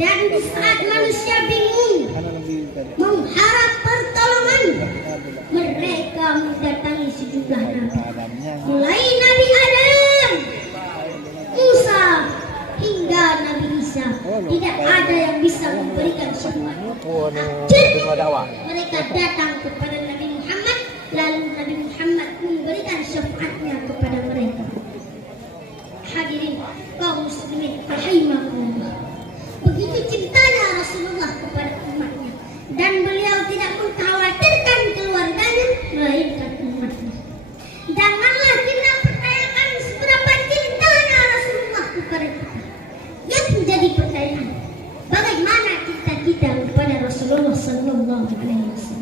Dan di saat manusia bingung mengharap pertolongan, mereka mendatangi sejumlah nabi, mulai Nabi Adam, Musa hingga Nabi Isa. Tidak ada yang bisa memberikan syafaat. Mereka datang kepada Nabi Muhammad, lalu Nabi Muhammad memberikan syafaatnya kepada mereka. Hadirin kaum muslimin rahimakumullah, begitu cintanya Rasulullah kepada umatnya, dan beliau tidak mengkhawatirkan keluarganya melainkan umatnya. Janganlah kita pertanyakan seberapa cintanya Rasulullah kepada kita. Yang menjadi pertanyaan, bagaimana cinta kita kepada Rasulullah sallallahu alaihi wasallam.